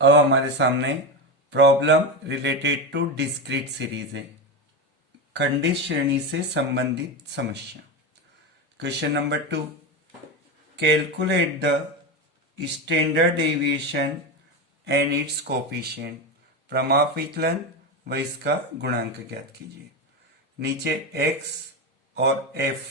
अब हमारे सामने problem related to discrete series है, खंडित श्रेणी से संबंधित समस्या। Question number 2, calculate the standard deviation and its coefficient. प्रमाप विचलन व इसका गुणांक ज्ञात कीजिए। नीचे x और f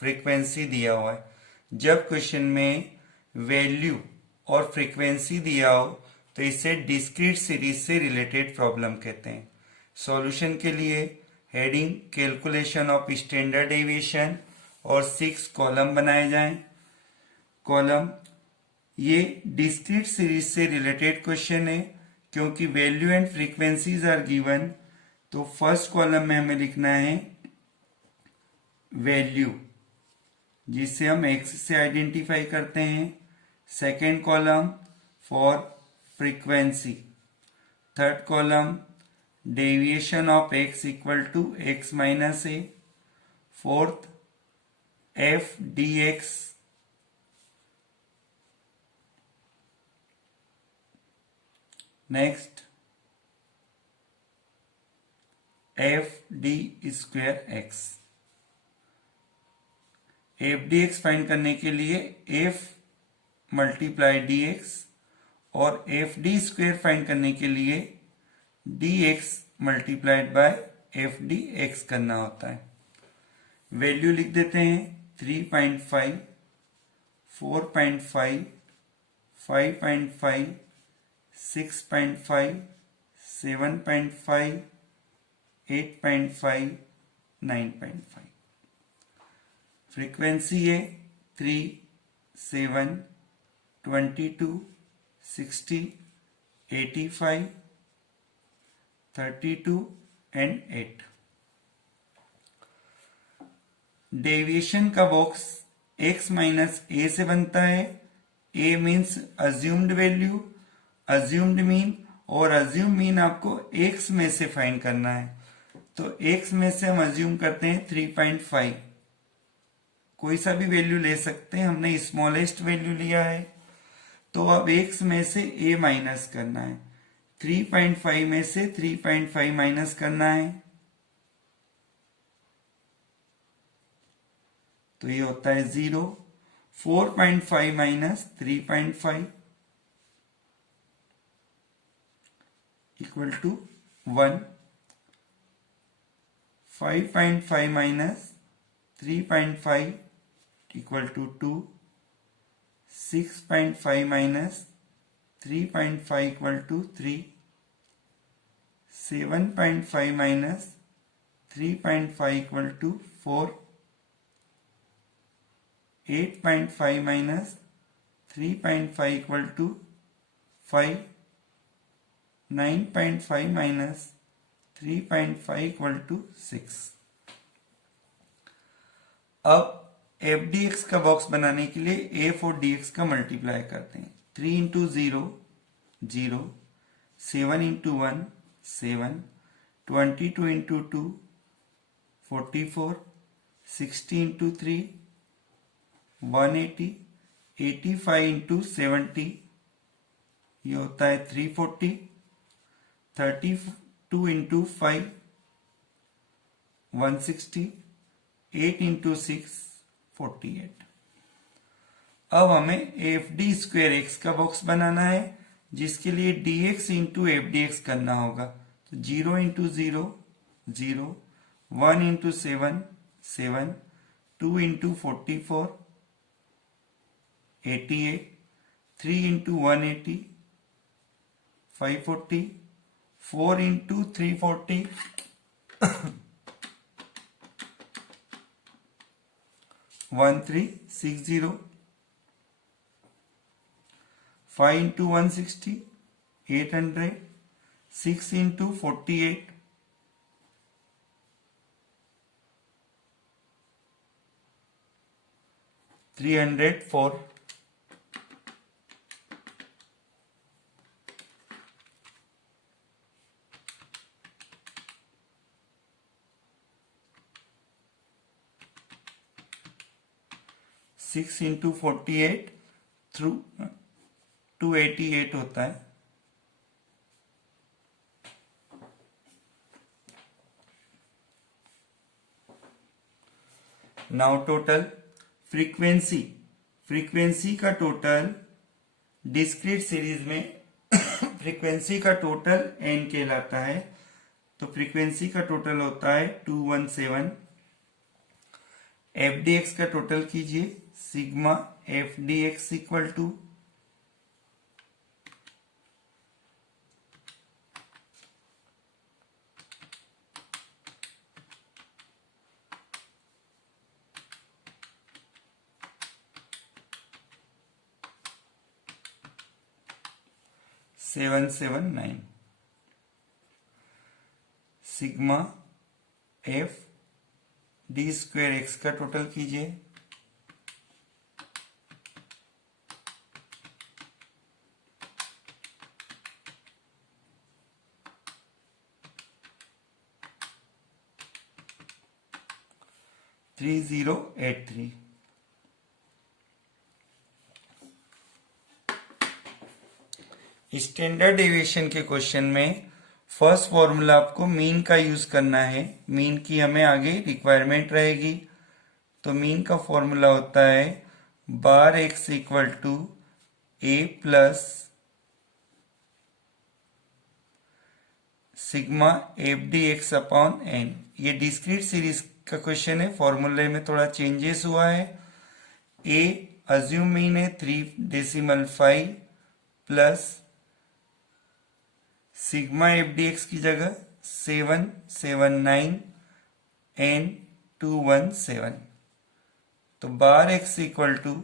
फ्रीक्वेंसी दिया हुआ है। जब क्वेश्चन में वैल्यू और फ्रीक्वेंसी दिया हो तो इसे डिस्क्रीट सीरीज से रिलेटेड प्रॉब्लम कहते हैं। सॉल्यूशन के लिए heading calculation of standard deviation और 6 कॉलम बनाए जाएं। कॉलम ये डिस्क्रीट सीरीज से रिलेटेड क्वेश्चन है क्योंकि value and frequencies are given. तो फर्स्ट कॉलम में हमें लिखना है वैल्यू, जिसे हम x से आइडेंटिफाई करते हैं। Second column for frequency. Third column deviation of x equal to x minus a. Fourth f dx। Next f d square x। F d x find करने के लिए एफ मल्टीप्लाई डी एक्स और f d square find करने के लिए d x multiplied by f d x करना होता है। वैल्यू लिख देते हैं 3.5, 4.5, 5.5, 6.5, 7.5, 8.5, 9.5। फ्रीक्वेंसी है 3, 7, 22, 60, 85, 32 एंड 8। डेविएशन का बॉक्स x माइनस ए से बनता है। a means assumed value, assumed mean, और अज्यूम मीन आपको x में से फाइंड करना है। तो x में से हम अज्यूम करते हैं 3.5। कोई सा भी वैल्यू ले सकते हैं, हमने स्मॉलेस्ट वैल्यू लिया है। तो अब x में से a माइनस करना है। 3.5 में से 3.5 माइनस करना है, तो ये होता है 0। 4.5 minus 3.5 equal to 1। 5.5 minus 3.5 equal to 2। 6.5 minus 3.5 equal to 3। 7.5 minus 3.5 equal to 4। 8.5 minus 3.5 equal to 5। 9.5 minus 3.5 equal to 6। अब एफ डी एक्स का बॉक्स बनाने के लिए एफ और डी एक्स का मल्टीप्लाई करते हैं। 3 into 0 0, 7 into 1 7, 22 into 2 44, 60 into 3 180, 85 into 70 ये होता है 340, 32 इंटू 5 160, 8 इंटू 6 48। अब हमें एफ डी स्क्वेयर एक्स का बॉक्स बनाना है, जिसके लिए d x into F d x करना होगा। तो 0 into 0 0, 1 into 7 7, 2 into 44 88, 3 into 180 540, 4 into 340 1360, 5 into 160 800, 6 into 48 304। Six into 48 through 288 होता है। नाउ टोटल फ्रीक्वेंसी, फ्रीक्वेंसी का टोटल डिस्क्रीट सीरीज में फ्रीक्वेंसी का टोटल n कहलाता है। तो फ्रीक्वेंसी का टोटल होता है 217। एफ डी एक्स का टोटल कीजिए, sigma f d x equal to 779। Sigma f d square x का टोटल कीजिए, थ्री 3083। स्टैंडर्ड डेविएशन के क्वेश्चन में फर्स्ट फॉर्मूला आपको मीन का यूज करना है। मीन की हमें आगे रिक्वायरमेंट रहेगी। तो मीन का फॉर्मूला होता है bar x equal to a plus sigma f d x upon n. ये डिस्क्रीट सीरीज का क्वेश्चन है, फॉर्मूले में थोड़ा चेंजेस हुआ है। ए अज्यूम मीन है 3.5 plus sigma f d x की जगह 779 एन 217। तो bar x equal to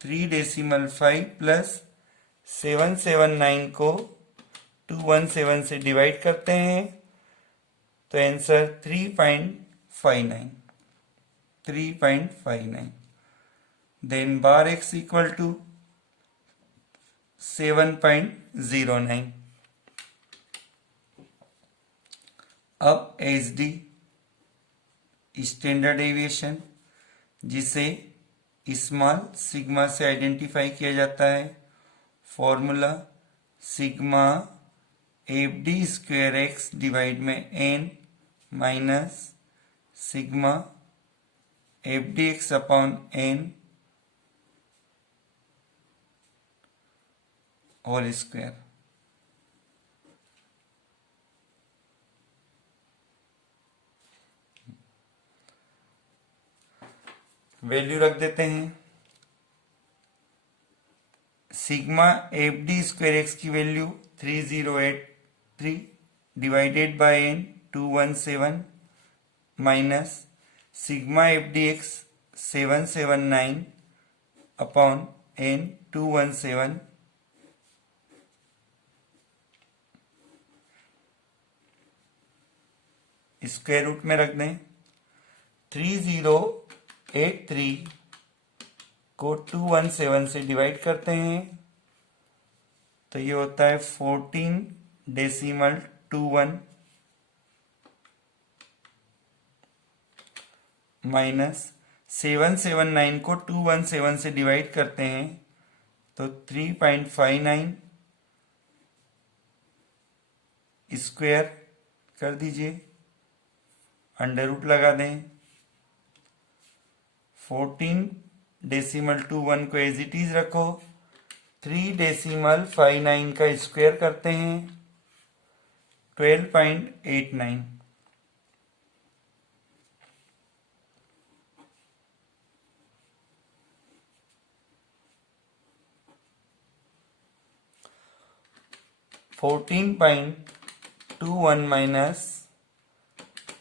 3.5 plus 779 को 217 से डिवाइड करते हैं तो answer 3.59। Then bar x equal to 7.09। अब एच डी स्टैंडर्ड डेविएशन, जिसे स्मॉल सिग्मा से आइडेंटिफाई किया जाता है। Formula sigma f d square x divide में n minus sigma f d x upon n whole square. Value रख देते हैं। Sigma f d square x की value 3083 divided by n 217 minus sigma f d x 779 upon n 217 square root में रख दें। 3083 को 217 से डिवाइड करते हैं तो ये होता है 14.21 माइनस 779 को 217 से डिवाइड करते हैं तो 3.59 स्क्वायर कर दीजिए, अंडर रूट लगा दें। 14.21 को एज इट इज रखो, 3.59 का स्क्वायर करते हैं 12.89। (14.21 माइनस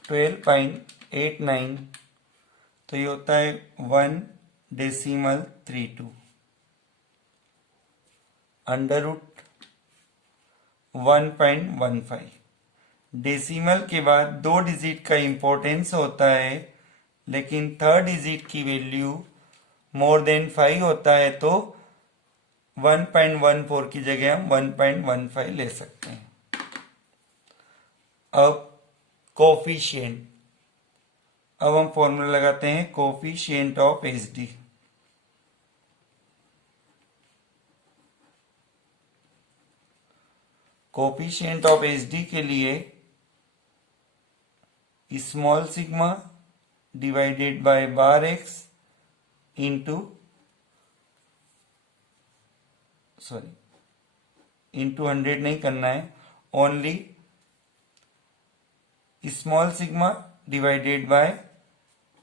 12.89) तो ये होता है 1.32 अंडर रूट 1.15। डेसिमल के बाद 2 डिजिट का इंपॉर्टेंस होता है, लेकिन थर्ड डिजिट की वैल्यू मोर देन 5 होता है तो 1.14 की जगह हम 1.15 ले सकते हैं। अब कोफिशिएंट, अब हम फॉर्मूला लगाते हैं coefficient of H D. Coefficient of H D के लिए small sigma divided by bar x into into 100 नहीं करना है, only small sigma divided by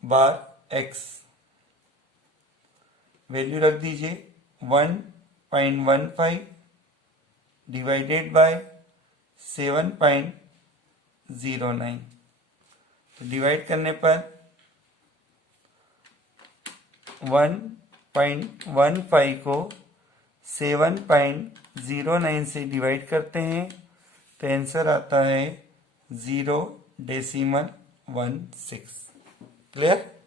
bar x. Value रख दीजिए 1.15 डिवाइडेड बाय 7.09। तो डिवाइड करने पर 1.15 को 7.09 से डिवाइड करते हैं तो आंसर आता है 0.16। क्लियर?